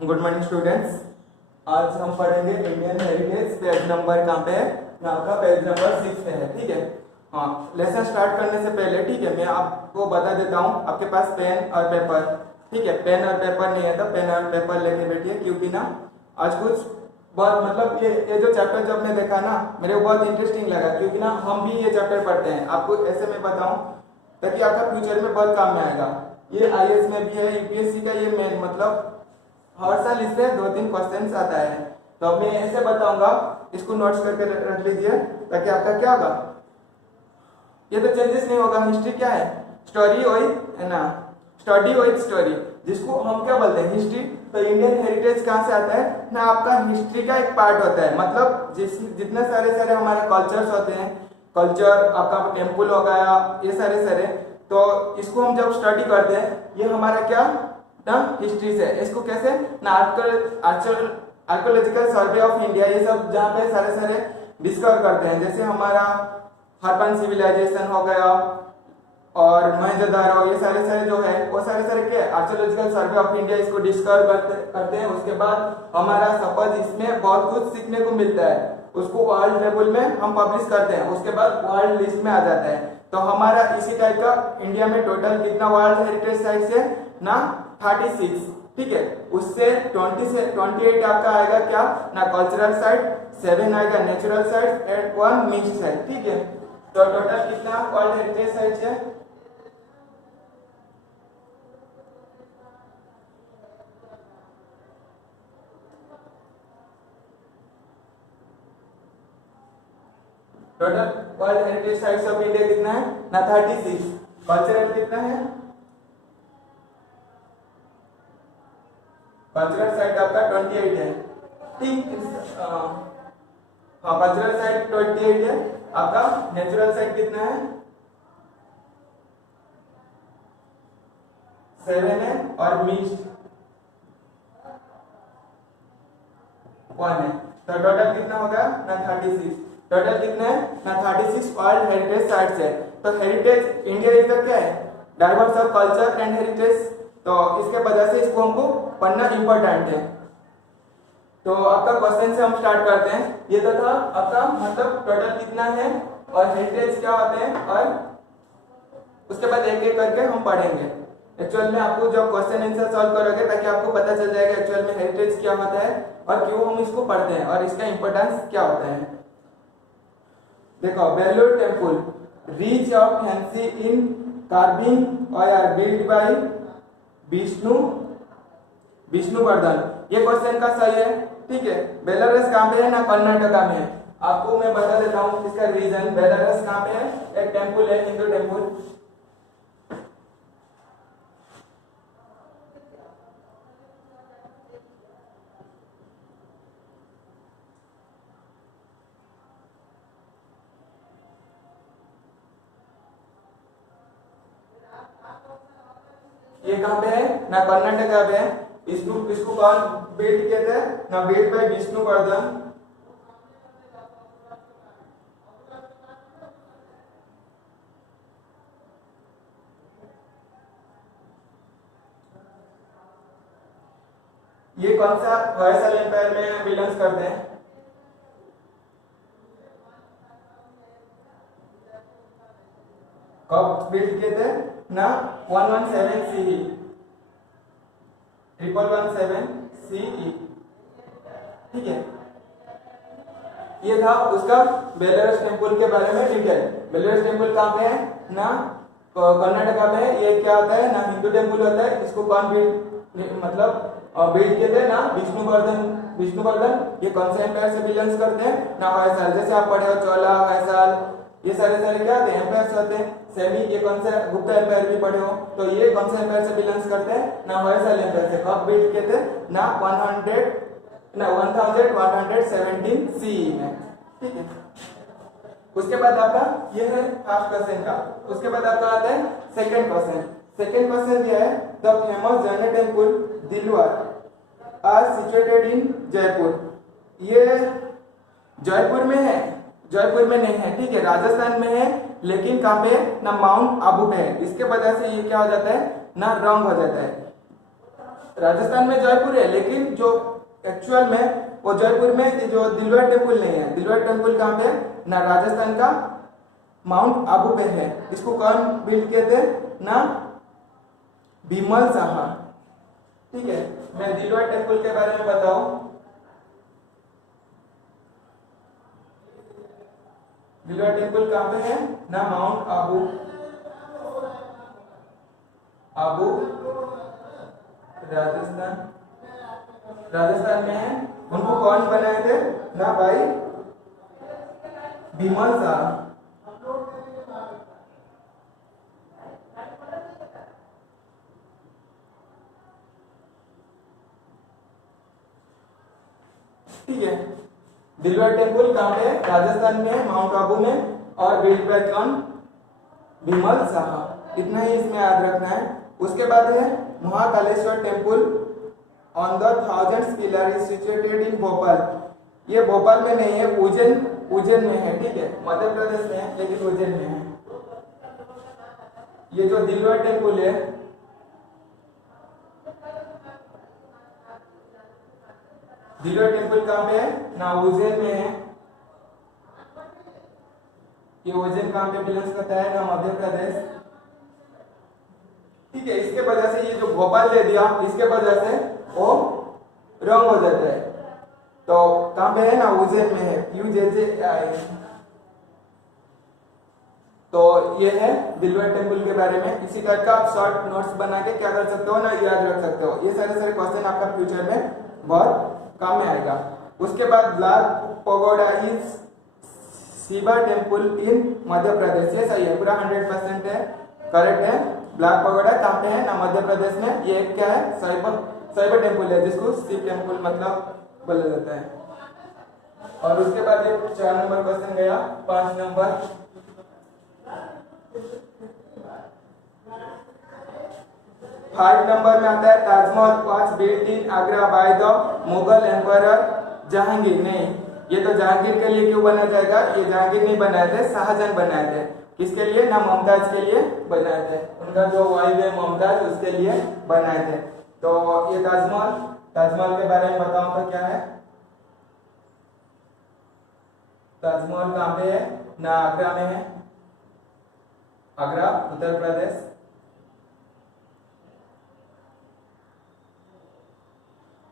Good morning students. आज हम पढ़ेंगे इंडियन हेरिटेज। पेज नंबर कहाँ पे है? यहाँ का पेज नंबर 6 पे है। ठीक है। हाँ, लेसन स्टार्ट करने से पहले ठीक है मैं आपको बता देता हूँ, आपके पास पेन और पेपर, ठीक है, पेन और पेपर नहीं है तो पेन और पेपर लेके बैठिए, क्योंकि ना आज कुछ बहुत मतलब ये जो चैप्टर जब मैं देखा ना मेरे को बहुत इंटरेस्टिंग लगा, क्योंकि ना हम भी ये चैप्टर पढ़ते हैं। आपको ऐसे मैं बताऊँ ताकि आपका फ्यूचर में बहुत काम में आएगा। ये आईएएस में भी है, यूपीएससी का ये मेन मतलब हर साल इससे 2-3 क्वेश्चंस आता है। तो अब मैं ऐसे बताऊंगा, इसको नोट्स करके रख लीजिए ताकि आपका क्या होगा, ये तो चेंजेस नहीं होगा। हिस्ट्री क्या है? स्टोरी विद है ना, स्टडी विद स्टोरी, जिसको हम क्या बोलते हैं हिस्ट्री। तो इंडियन हेरिटेज कहाँ से आता है ना, आपका हिस्ट्री का एक पार्ट होता है। मतलब जितने सारे हमारे कल्चर्स होते हैं, कल्चर आपका टेम्पल हो गया, ये सारे तो इसको हम जब स्टडी करते हैं ये हमारा क्या ना हिस्ट्री से। इसको कैसे ना आर्कोलॉजिकल सर्वे ऑफ इंडिया, ये सब जहाँ पे सारे डिस्कवर करते हैं। जैसे हमारा हड़प्पन सिविलाइजेशन हो गया और मोहनजोदारो, ये सारे जो है वो सारे के आर्कोलॉजिकल सर्वे ऑफ इंडिया इसको डिस्कवर करते हैं। उसके बाद हमारा सपोज इसमें बहुत कुछ सीखने को मिलता है, उसको वर्ल्ड लेवल में हम पब्लिश करते हैं, उसके बाद वर्ल्ड लिस्ट में आ जाता है। तो हमारा इसी टाइप का इंडिया में टोटल कितना वर्ल्ड हेरिटेज साइट्स है ना, 36। ठीक है, उससे 20 से 28 आपका आएगा क्या ना कल्चरल साइट, 7 आएगा natural site and 1 mixed site. ठीक है, तो टोटल कितना वर्ल्ड हेरिटेज साइट्स है? Total world heritage sites of India कितना है ना 36। कल्चरल कितना है? कल्चरल साइट आपका 28 है। ठीक, हाँ कल्चरल साइट 28 है आपका। नेचुरल साइट कितना है? 7 है और मिक्स्ड 1 है। तो टोटल कितना होगा ना 36। टोटल कितना है ना 36 वर्ल्ड हेरिटेज साइट्स है। तो हेरिटेज इंडिया इज द क्या है, diverse of culture and heritage. तो इसके वजह से इसको हमको पढ़ना इंपॉर्टेंट है। तो आपका क्वेश्चन से हम स्टार्ट करते हैं। ये तो था आपका मतलब टोटल कितना है और हेरिटेज क्या होते हैं, और उसके बाद एक एक करके हम पढ़ेंगे। एक्चुअल में आपको जब क्वेश्चन आंसर सॉल्व करोगे ताकि आपको पता चल जाएगा एक्चुअल में हेरिटेज क्या होता है और क्यों हम इसको पढ़ते हैं और इसका इंपॉर्टेंस क्या होता है। देखो, Belur temple rich of fancy in carving और आर बिल्ड बाय विष्णुवर्धन। ये क्वेश्चन का सही है। ठीक है, बेलारस कहाँ पे है ना, कर्नाटका में है। आपको मैं बता देता हूँ इसका रीजन। बेलारस कहाँ पे है? एक टेम्पल है, हिंदू टेम्पल। ये कहाँ पे है ना, कर्नाटका पे है। इसको कौन बिल्ड किए थे ना, बिल्ड बाय विष्णुवर्धन। ये कौन सा होयसल एम्पायर में बिलोंग्स करते हैं? कब बिल्ड किए थे ना 117 CE, 1117 CE। ठीक है, ये था उसका बेलारस टेम्पल के बारे में डिटेल। बेलारस टेम्पल कहाँ पे है ना, कर्नाटका में है। ये क्या होता है ना, हिंदू टेम्पल होता है। इसको कौन बिल्ड मतलब बिल्ड किए थे ना, विष्णुवर्धन। ये कौन से एम्पायर से बिलोंग्स करते हैं ना, होयसल। जैसे आप पढ़े हो चोला, होयसल, ये सारे क्या होते हैं, एम्पायर्स होते हैं। सेमी, ये कौन सा गुप्ता एम्पायर भी पढ़े हो, तो ये कौन से एम्पायर से बिलोंग्स करते हैं ना, होयसल एम्पायर से। कब बिल्ड किए थे ना 1117 CE में। ठीक है, उसके बाद आपका ये है फर्स्ट क्वेश्चन का। उसके बाद आपका आता है सेकंड क्वेश्चन। सेकंड क्वेश्चन ये है, the famous Jain temple Dilwara are situated in Jaipur. ये जयपुर में है, जयपुर में नहीं है। ठीक है, राजस्थान में है, लेकिन कहाँ पे ना माउंट आबू पे है। इसके वजह से ये क्या हो जाता है ना, रॉन्ग हो जाता है। राजस्थान में जयपुर है, लेकिन जो एक्चुअल में वो जयपुर में जो दिलवर टेम्पल नहीं है। दिलवर टेम्पल कहाँ पे है ना, राजस्थान का माउंट आबू पे है। इसको कौन बिल्ड किए थे ना, बिमल साहा। ठीक है, मैं दिलवर टेम्पल के बारे में बताऊं। दिलवर टेम्पल कहाँ पे है ना, माउंट आबू, आबू राजस्थान, राजस्थान में है। उनको कौन बनाए थे ना भाई, बिमल साहा। ठीक है, दिलवर टेम्पल कहाँ पे है, राजस्थान में है, माउंट आबू में, और बिल्ड बाय कौन, बिमल साहा। इतना ही इसमें याद रखना है। उसके बाद है Mahakaleshwar temple on the 1000 pillar is situated इन भोपाल। ये भोपाल में नहीं है, उज्जैन में है। ठीक है, मध्य प्रदेश में है लेकिन उज्जैन में है। ये जो दिलवर टेम्पल है, दिलवर टेम्पल कहाँ पे है ना, उज्जैन में है। ये उज्जैन कहाँ पे बिलोंग करता है ना, मध्य प्रदेश। ठीक है, इसके वजह से ये जो भोपाल दे दिया, इसके वजह से वो रॉन्ग हो जाता है। तो कहाँ पे है ना, उज्जैन में है, UJJ। तो ये है दिलवर टेम्पल के बारे में। इसी टाइप का आप शॉर्ट नोट्स बना के क्या कर सकते हो ना, याद रख सकते हो। ये सारे क्वेश्चन आपका फ्यूचर में बहुत काम में आएगा। उसके बाद Black Pagoda is Shiva temple in Madhya Pradesh. ये सही है, पूरा 100% है, करेक्ट है। ब्लैक पगोडा कहाँ पे है ना, मध्य प्रदेश में। ये क्या है, शैव टेम्पल है, जिसको शिव टेम्पल मतलब बोला जाता है। और उसके बाद ये 4 नंबर क्वेश्चन गया। 5 नंबर, फाइव नंबर में आता है Taj Mahal was built in Agra by the Mughal emperor Jahangir. नहीं, ये तो जहांगीर के लिए क्यों बना जाएगा, ये जहांगीर नहीं बनाए थे, शाहजहां बनाए थे। किसके लिए ना, मुमताज के लिए बनाए थे। उनका जो वाइफ है मुमताज, उसके लिए बनाए थे। तो ये ताजमहल के बारे में बताऊं तो क्या है, ताजमहल कहाँ पे है ना, आगरा में है, आगरा उत्तर प्रदेश।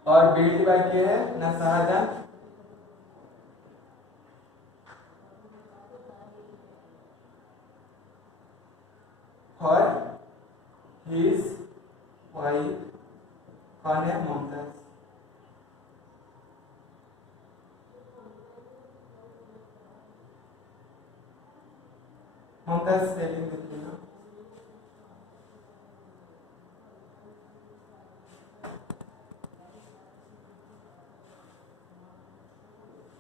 और बिल्ड बाय किए है ना, शाहजहां। और हिज वाइफ कौन है, मुमताज। मुमताज स्पेलिंग लिख लीजिए।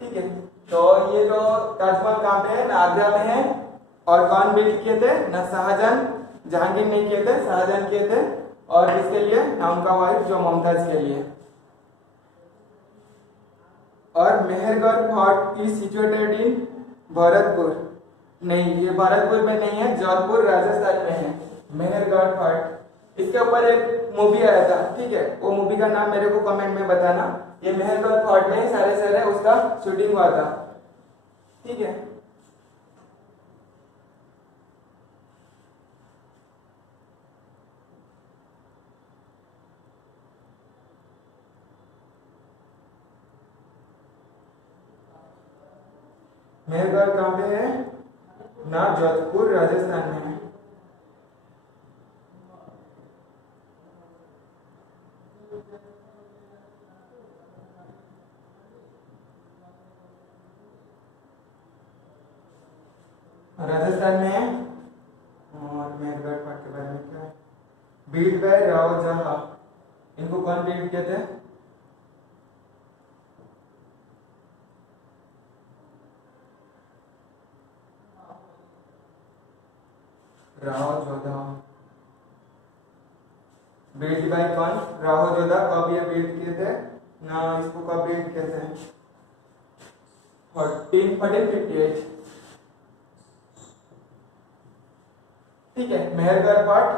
ठीक है, तो ये तो ताजमहल कहाँ पे है ना, आगरा में है। और कौन बिल्ड किए थे ना, शाहजहां। जहांगीर नहीं किए थे, शाहजहां किए थे। और किसके लिए ना, उनका वाइफ जो मुमताज के लिए। और Mehrgarh fort is situated in Bharatpur. नहीं, ये भरतपुर में नहीं है, जौनपुर राजस्थान में है मेहरगढ़ फोर्ट। इसके ऊपर एक मूवी आया था। ठीक है, वो मूवी का नाम मेरे को कमेंट में बताना। ये मेहरगढ़ फोर्ट में सारे उसका शूटिंग हुआ था। ठीक है, मेहरगढ़ कहाँ पे है ना, जोधपुर राजस्थान में है। राजस्थान में है। और मेहरगढ़ फोर्ट के बारे में क्या है, बिल्ड बाय राव जहां। इनको कौन बिल्ड किए थे, राव जोधा। बिल्ड बाय कौन, राव जोधा। कब ये बिल्ड किए थे ना, इसको कब बिल्ड किए थे, 1458। ठीक है, मेहरगढ़ फोर्ट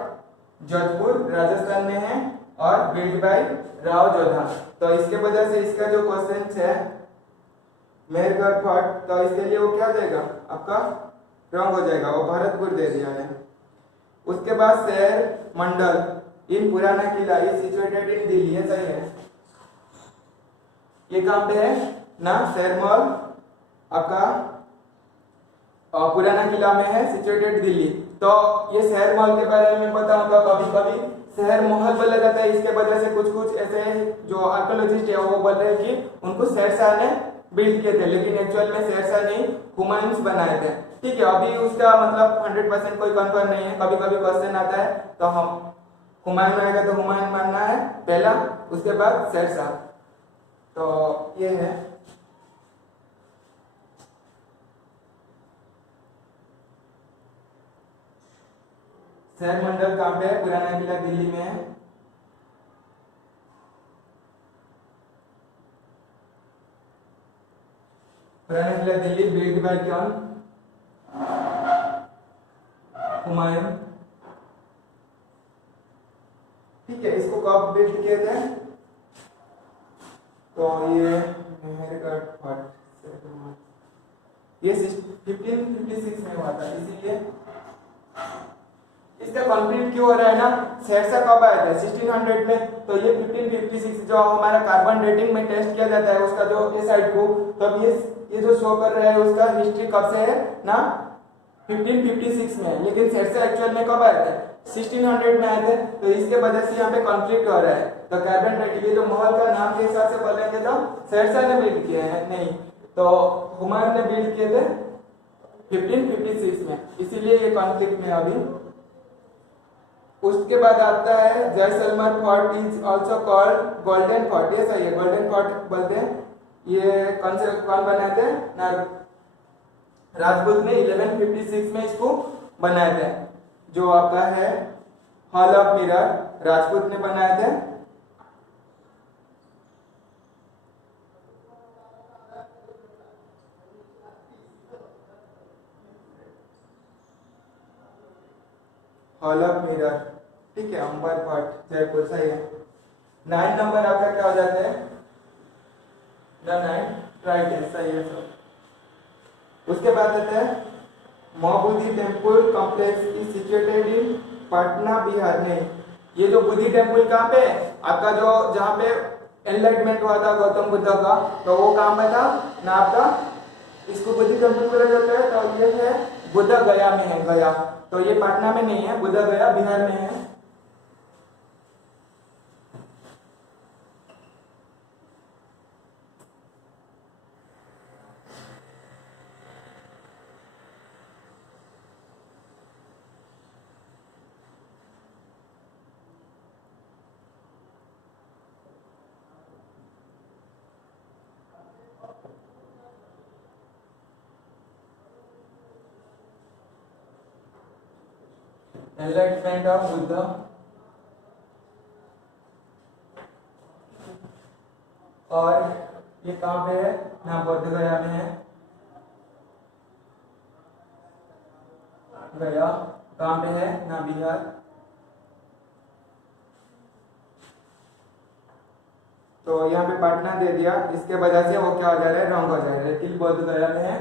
जोधपुर राजस्थान में है। और बिल्ड बाय राव जोधा। तो इसके वजह से इसका जो क्वेश्चन है मेहरगढ़ फोर्ट, तो इसके लिए वो क्या जाएगा आपका रॉन्ग हो जाएगा, वो भरतपुर दे दिया है। उसके बाद शहर मंडल इन पुराना किला इज सिचुएटेड इन दिल्ली, ये सही है। ये कहाँ पे है ना, शहर महल आपका पुराना किला में है, सिचुएटेड दिल्ली। तो ये शहर महल के बारे में पता होगा, कभी कभी शहर महल बोला जाता है, इसके वजह से कुछ कुछ ऐसे जो आर्कियोलॉजिस्ट है वो बोल रहे हैं कि उनको शेरशाह ने बिल्ड किए थे, लेकिन एक्चुअल में शेरशाह नहीं हुमायूं बनाए थे। ठीक है, अभी उसका मतलब 100% कोई कंफर्म नहीं है, कभी कभी क्वेश्चन आता है तो हम हुमायूं आएगा तो हुमायूं मानना है पहला, उसके बाद शेरशाह। तो ये है शहर मंडल कहाँ पे है, पुराना किला दिल्ली में है। पुराना किला दिल्ली बिल्ड बाय कौन, हुमायूं। ठीक है, इसको कब बिल्ड किए थे, तो ये मेहरगढ़ फोर्ट ये 1556 में हुआ था, इसीलिए इसका कंप्लीट क्यों हो रहा है ना, शेरशाह कब आया था 1600 में, तो ये 1556 जो हमारा कार्बन डेटिंग में टेस्ट किया जाता है उसका जो ये साइड को, तब ये जो शो कर रहा है उसका हिस्ट्री कब से है ना 1556 में, लेकिन शेरशाह एक्चुअल में कब आए थे 1600 में आए थे। तो इसके वजह से यहाँ पे कॉन्फ्लिक्ट हो रहा है। तो कार्बन डेटिंग ये जो महल का नाम के हिसाब से बोलेंगे तो शेरशाह ने बिल्ड किए हैं, नहीं तो हुमायूं ने बिल्ड किए थे 1556 में, इसीलिए ये कॉन्फ्लिक्ट में अभी। उसके बाद आता है Jaisalmer fort is also called golden fort, ये सही है, गोल्डन फोर्ट बोलते हैं। ये कौन बनाए थे ना, राजपूत ने 1156 में इसको बनाए थे। जो आपका है हॉल ऑफ मिरर राजपूत ने बनाए थे। हॉल ऑफ मिरर, ठीक है, अंबर फोर्ट जयपुर, सही है। 9 नंबर आपका क्या हो जाता है ना, 9 राइट है, सही है सब। उसके बाद आता है Mahabodhi temple complex is situated इन पटना बिहार में। ये जो बुद्धि टेम्पल कहाँ पे आपका, जो जहाँ पे एनलाइटमेंट हुआ था गौतम बुद्ध का, तो वो कहाँ पे था ना आपका, इसको बुद्धि टेम्पल बोला जाता है। तो ये है बुद्ध गया में है, गया, तो ये पटना में नहीं है, बुद्ध गया बिहार में है। एनलाइटमेंट ऑफ बुद्ध और ये कहाँ पे है ना, बोध गया में है। गया कहाँ पे है ना, बिहार। तो यहाँ पे पटना दे दिया, इसके वजह से वो क्या हो जा रहा है, रॉन्ग हो जा रहा है। लेकिन बोध गया में है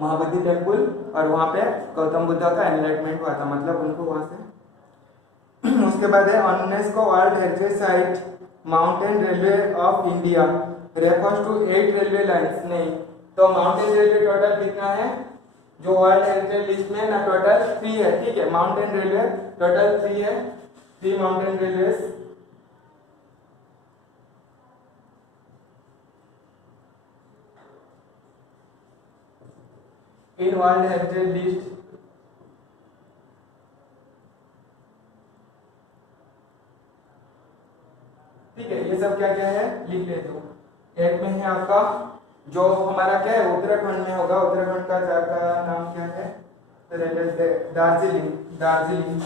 महाबोधि टेम्पल, और वहां पे गौतम बुद्ध का एनलाइटमेंट हुआ था, मतलब उनको वहां से। उसके बाद है UNESCO world heritage site mountain railway of India refers to 8 railway lines, नहीं तो माउंटेन रेलवे टोटल कितना है जो वर्ल्ड हेरिटेज लिस्ट में ना, टोटल 3 है। ठीक है, माउंटेन रेलवे टोटल 3 है, 3 mountain railway in world heritage list. ठीक है, ये सब क्या क्या है लिख लेते हो। एक में है आपका जो हमारा क्या है उत्तराखंड में होगा, उत्तराखंड का जगह का नाम क्या है, दार्जिलिंग, दार्जिलिंग,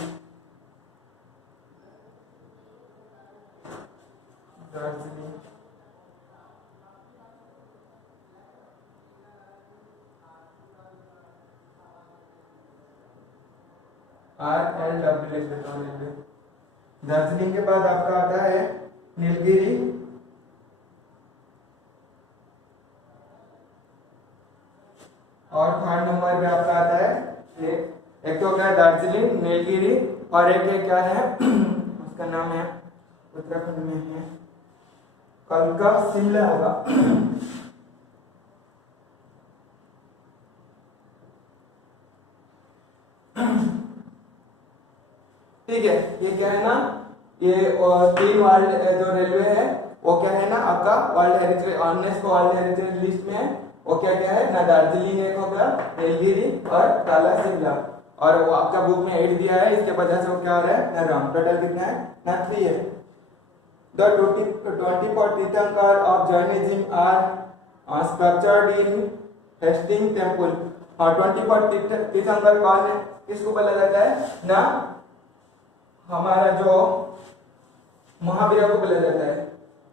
दार्जिलिंग। RLW लिख देता हूँ रेलवे। दार्जिलिंग के बाद आपका आता है नीलगिरी, और थर्ड नंबर पे आपका आता है एक तो क्या है दार्जिलिंग, नीलगिरी, और एक है क्या है उसका नाम है उत्तराखंड में है कलका, शिमला होगा। ठीक है, ये क्या है ना, ये 3 वर्ल्ड जो रेलवे है वो क्या है ना आपका world heritage, UNESCO world heritage list में है। वो क्या क्या है ना, दार्जिलिंग एक हो गया, नीलगिरी और काला शिमला, और वो आपका बुक में 8 दिया है, इसके वजह से वो क्या हो रहा है ना रॉन्ग। टोटल कितना है ना 3 है। The 24 Tirthankar of Jainism are sculptured in Hastings Temple। और 24 तीर्थंकर कौन है, किसको बोला जाता है ना, हमारा जो महावीर को बोला जाता है।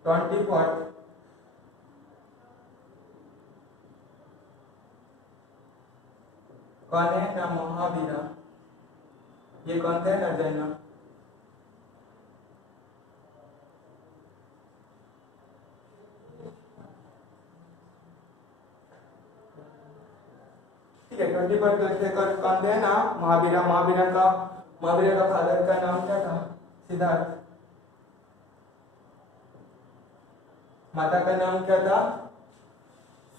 24 कौन है ना, महावीर। ये कौन थे ना, जैन। ठीक है, 24 तीर्थंकर कौन थे ना, महावीर। महावीर का फादर का नाम क्या था, सिद्धार्थ। माता का नाम क्या था,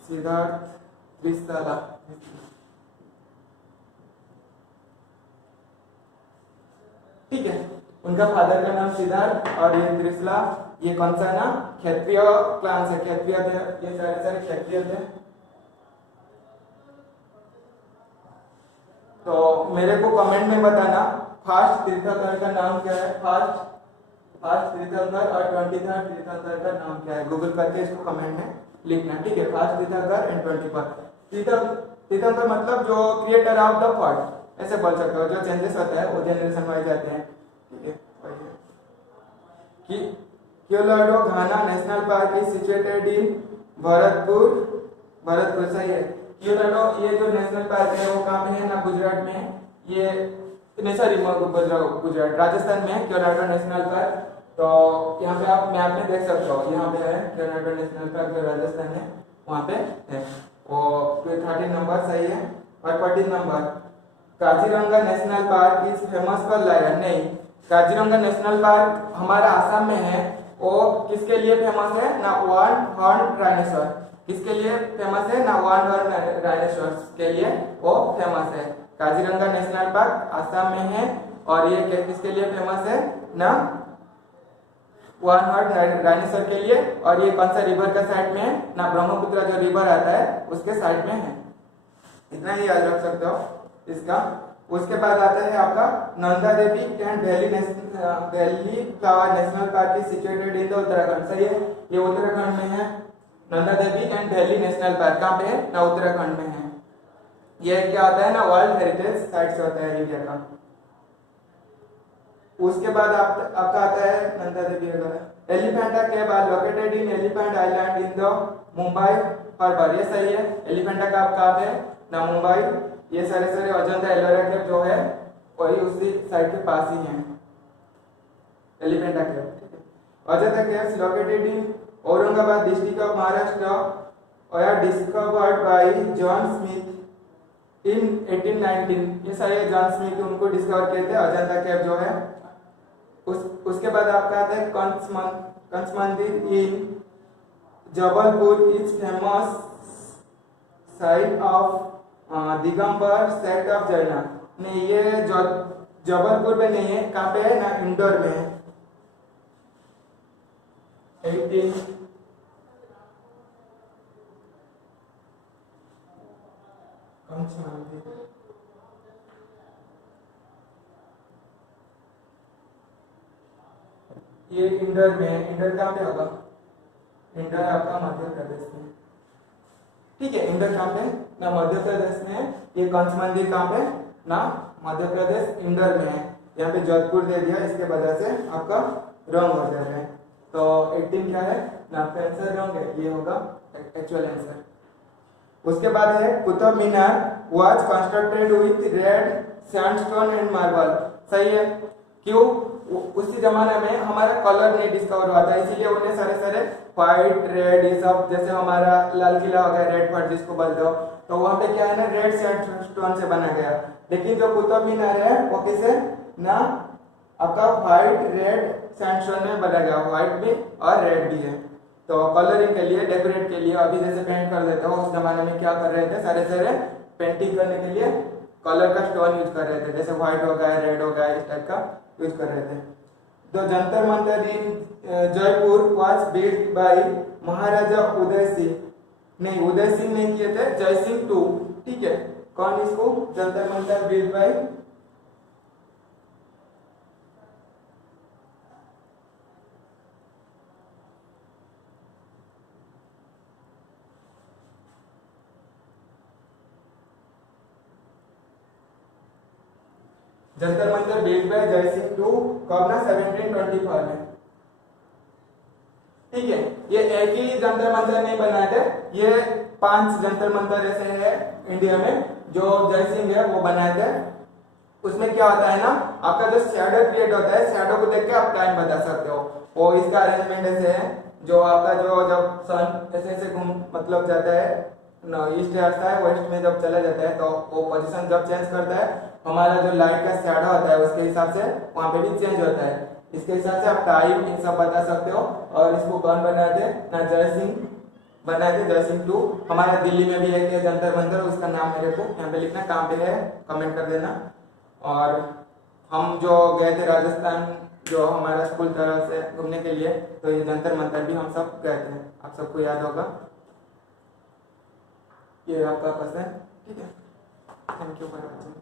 सिद्धार्थ त्रिशला। ठीक है, उनका फादर का नाम सिद्धार्थ और ये त्रिशला। ये कौन सा ना, क्षत्रिय क्लान से, क्षत्रिय थे, ये सारे क्षत्रिय थे। तो मेरे को कमेंट में बताना फर्स्ट तीर्थंकर का नाम क्या है, फर्स्ट तीर्थंकर और 23rd तीर्थंकर का नाम क्या है, गूगल करके इसको कमेंट में लिखना। ठीक है, फर्स्ट तीर्थंकर एंड 24 तीर्थंकर मतलब जो क्रिएटर ऑफ द फर्स्ट, ऐसे बोल सकते हो। जो चेंजेस होता है वो जनरेशन वाइज आते हैं। ठीक है, कि Keoladeo Ghana national park is situated in Bharatpur सही है। क्योलाडो ये जो नेशनल पार्क है वो कहाँ पे है ना, गुजरात में। ये नहीं सॉरी गुजरात, राजस्थान में क्योलाडो नेशनल पार्क। तो यहाँ पे आप मैप में देख सकते हो, यहाँ पे है क्योलाडो नेशनल पार्क जो राजस्थान है, वहाँ पे है। और 13 नंबर सही है। और 14 नंबर, Kaziranga national park is famous for lion. नहीं, काजीरंगा नेशनल पार्क हमारा आसाम में है, वो किसके लिए फेमस है ना, वन हॉर्न डायनासोर। किसके लिए फेमस है ना, वन हॉर्न डायनासोर के लिए वो फेमस है। काजीरंगा नेशनल पार्क आसाम में है, और ये किसके लिए फेमस है ना, वन हॉर्न डायनासोर के लिए। और ये कौन सा रिवर का साइड में है ना, ब्रह्मपुत्र जो रिवर आता है उसके साइड में है। इतना ही याद रख सकते हो इसका। उसके बाद आता है आपका Nanda Devi and valley flower national park is situated in the Uttarakhand. सही है, ये उत्तराखंड में है। Nanda Devi and valley national park कहाँ पे है ना, उत्तराखंड में है। ये क्या आता है ना, वर्ल्ड हेरिटेज साइट से होता है इंडिया का। उसके बाद आपका आता है नंदा देवी वगैरह। Elephanta cave are located in Elephant Island in the Mumbai harbour. ये सही है, एलिफेंटा का कहाँ पे ना, मुंबई। ये सारे अजंता एलोरा केव जो है वही उसी साइड के पास ही है, एलिफेंटा केव। ठीक है, Ajanta caves located in Aurangabad district of Maharashtra और डिस्कवर्ड बाय जॉन स्मिथ इन 1819। ये सारे जॉन स्मिथ उनको डिस्कवर किए थे अजंता केव जो है। उसके बाद आपका आता है कंस मंदिर in Jabalpur is famous site of Digambar sect of Jaina. नहीं, ये जबलपुर में नहीं है, कहाँ पे है ना, इंदौर में है। 18 कंस मंदिर, ये इंदौर में है। इंदौर कहाँ पे होगा, इंदौर आपका मध्य प्रदेश में। ठीक है, इंदौर कहाँ पे ना, मध्य प्रदेश में। ये कंस मंदिर कहाँ पे ना, मध्य प्रदेश, इंदौर में है। यहाँ पे जोधपुर दे दिया, इसके वजह से आपका रॉन्ग हो जा रहा है। तो 18 क्या है ना, आंसर रॉन्ग है, ये होगा एक्चुअल आंसर। उसके बाद है Qutub Minar was constructed with red sandstone and marble. सही है, क्यों उसी जमाने में हमारा कलर नहीं डिस्कवर हुआ था, इसीलिए उन्हें सारे सारे व्हाइट रेड ये सब, जैसे हमारा लाल किला हो गया रेड फोर्ट जिसको बोलते हो, तो वहाँ पे क्या है ना रेड सैंडस्टोन से बना गया। लेकिन जो कुतुब मीनार है वो किसे ना आपका व्हाइट रेड सैंडस्टोन में बना गया, व्हाइट भी और रेड भी है। तो कलरिंग के लिए डेकोरेट के लिए अभी जैसे पेंट कर देते हो, उस जमाने में क्या कर रहे थे सारे सारे पेंटिंग करने के लिए कलर का स्टोन यूज कर रहे थे, जैसे व्हाइट हो गया रेड हो गया इस टाइप का यूज कर रहे थे। तो जंतर मंतर इन जयपुर वाज बिल्ट बाय महाराजा उदय सिंह, नहीं उदय सिंह नहीं किए थे, जय सिंह टू, ठीक है। कौन इसको Jantar Mantar built by Jantar Mantar built by जय सिंह टू कब ना 1725 में, ठीक है। ये एक ही जंतर मंतर नहीं बनाए थे, ये 5 जंतर मंतर ऐसे है इंडिया में जो जय सिंह है वो बनाए थे। उसमें क्या होता है ना आपका जो शैडो क्रिएट होता है, शैडो को देख के आप टाइम बता सकते हो। वो इसका अरेंजमेंट ऐसे है, जो आपका जो जब सन ऐसे ऐसे घूम मतलब जाता है ईस्ट आता है, वेस्ट में जब चला जाता है तो वो पोजीशन जब चेंज करता है, हमारा जो लाइट का शैडो होता है उसके हिसाब से वहाँ पे भी चेंज होता है। इसके हिसाब से आप टाइम इन सब बता सकते हो। और इसको कौन बनाए थे ना जय सिंह बनाए थे, जय सिंह टू। हमारा दिल्ली में भी एक जंतर मंतर, उसका नाम मेरे को यहाँ पे लिखना, कहाँ पे है कमेंट कर देना। और हम जो गए थे राजस्थान जो हमारा स्कूल तरफ से घूमने के लिए, तो ये जंतर मंतर भी हम सब गए थे, आप सबको याद होगा। ये आपका क्वेश्चन, ठीक है। Thank you for watching.